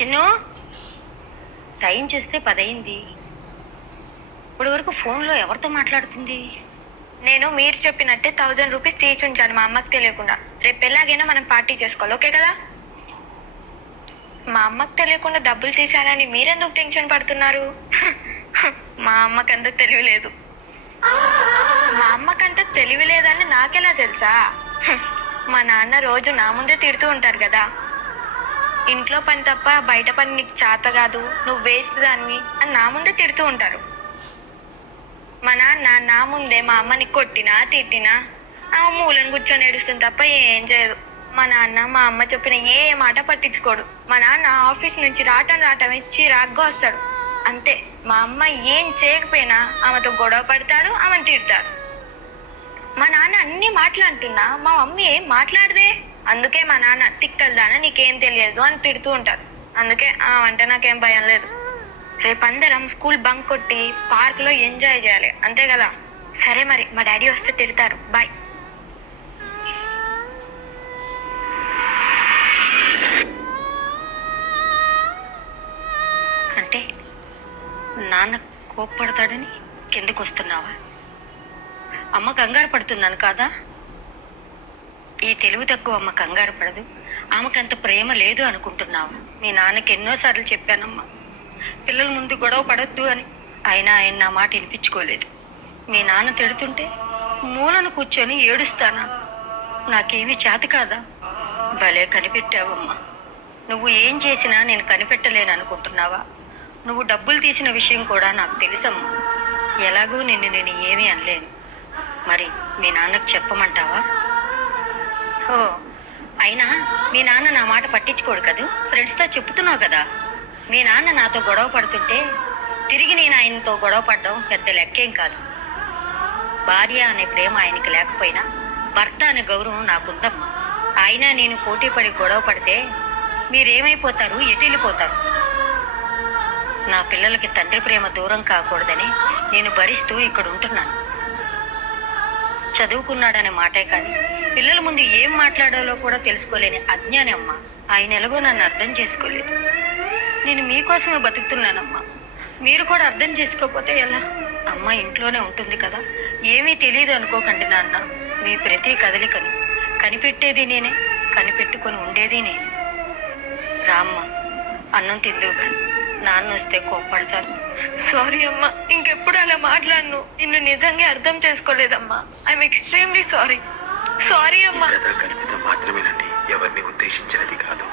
Chinnu, time చూస్తే 10 అయింది. ఇప్పటి వరకు ఫోన్లో ఎవరితో మాట్లాడుతుంది? నేను మీరు చెప్పినట్టే 1000 రూపీస్ తీసి ఉంచాను మా అమ్మకి తెలియకుండా. రేపు ఎలాగైనా మనం పార్టీ చేసుకోవాలి, ఓకే కదా? మా అమ్మకి తెలియకుండా డబ్బులు తీసానని మీరెందుకు టెన్షన్ పడుతున్నారు? మా అమ్మకంత తెలియలేదు. మా అమ్మకంత తెలివి లేదని నాకెలా తెలుసా? మా నాన్న రోజు నా ముందే తిడుతూ ఉంటారు కదా, ఇంట్లో పని తప్ప బయట పని నీకు చేత కాదు, నువ్వు వేస్ట్ దాన్ని అని నా ముందే తిడుతూ ఉంటారు. మా నాన్న నా ముందే మా అమ్మని కొట్టినా తిట్టినా ఆ మూలను కూర్చొని ఏడుస్తుంది తప్ప ఏం చేయదు. మా నాన్న మా అమ్మ చెప్పిన ఏ మాట పట్టించుకోడు. మా నాన్న ఆఫీస్ నుంచి రావటం చిరాగ్గా వస్తాడు అంతే. మా అమ్మ ఏం చేయకపోయినా ఆమెతో గొడవ పడతారు, ఆమెను తిడతారు. మా నాన్న అన్ని మాట్లాడుతున్నా మా మమ్మీ ఏం మాట్లాడదే. అందుకే మా నాన్న తిక్కలదానా నీకేం తెలియదు అని తిడుతూ ఉంటారు. అందుకే అంటే నాకేం భయం లేదు. రేపు అందరం స్కూల్ బంక్ కొట్టి పార్క్లో ఎంజాయ్ చేయాలి, అంతే కదా? సరే మరి, మా డాడీ వస్తే తిడతారు. బాయ్. అంటే నాన్న కోప్పడతాడని కిందకు వస్తున్నావా? అమ్మ కంగారు పడుతున్నాను కాదా? ఈ తెలివి తక్కువ అమ్మ కంగారు పడదు, ఆమెకంత ప్రేమ లేదు అనుకుంటున్నావా? మీ నాన్నకి ఎన్నోసార్లు చెప్పానమ్మా, పిల్లల ముందు గొడవ పడొద్దు అని. అయినా ఆయన నా మాట వినిపించుకోలేదు. మీ నాన్న తిడుతుంటే మూలను కూర్చొని ఏడుస్తానా? నాకేమీ చేత కాదా? భలే కనిపెట్టావమ్మా. నువ్వు ఏం చేసినా నేను కనిపెట్టలేను అనుకుంటున్నావా? నువ్వు డబ్బులు తీసిన విషయం కూడా నాకు తెలుసమ్మా. ఎలాగూ నేను ఏమీ అనలేను. మరి మీ నాన్నకు చెప్పమంటావా? ఓ, అయినా మీ నాన్న నా మాట పట్టించుకోడు కదూ, ఫ్రెండ్స్తో చెప్తున్నావు కదా. మీ నాన్న నాతో గొడవ పడుతుంటే తిరిగి నేను ఆయనతో గొడవ పడడం పెద్ద లెక్కేం కాదు. భార్య అనే ప్రేమ ఆయనకి లేకపోయినా భర్త అనే గౌరవం నాకుందమ్మా. అయినా నేను పోటీ పడి గొడవ పడితే మీరేమైపోతారు, ఎటు వెళ్ళిపోతారు? నా పిల్లలకి తండ్రి ప్రేమ దూరం కాకూడదని నేను భరిస్తూ ఇక్కడ ఉంటున్నాను. చదువుకున్నాడనే మాటే కానీ పిల్లల ముందు ఏం మాట్లాడాలో కూడా తెలుసుకోలేని అజ్ఞాని అమ్మ. ఆయన ఎలాగో నన్ను అర్థం చేసుకోలేదు. నేను మీకోసమే బతుకుతున్నానమ్మా. మీరు కూడా అర్థం చేసుకోకపోతే ఎలా? అమ్మ ఇంట్లోనే ఉంటుంది కదా, ఏమీ తెలియదు అనుకోకండి నాన్న. మీ ప్రతి కదలికని కనిపెట్టేది నేనే, కనిపెట్టుకొని ఉండేది నేనే. రామ్మ, అన్నం తిందువు కానీ, నాన్న వస్తే కోప్పడతారు. సారీ అమ్మా, ఇంకెప్పుడు అలా మాట్లాడను. నిన్ను నిజంగా అర్థం చేసుకోలేదమ్మా. I'm extremely sorry. సారీ అమ్మా. కథ కల్పితం మాత్రమేనండి, ఎవరిని ఉద్దేశించినది కాదు.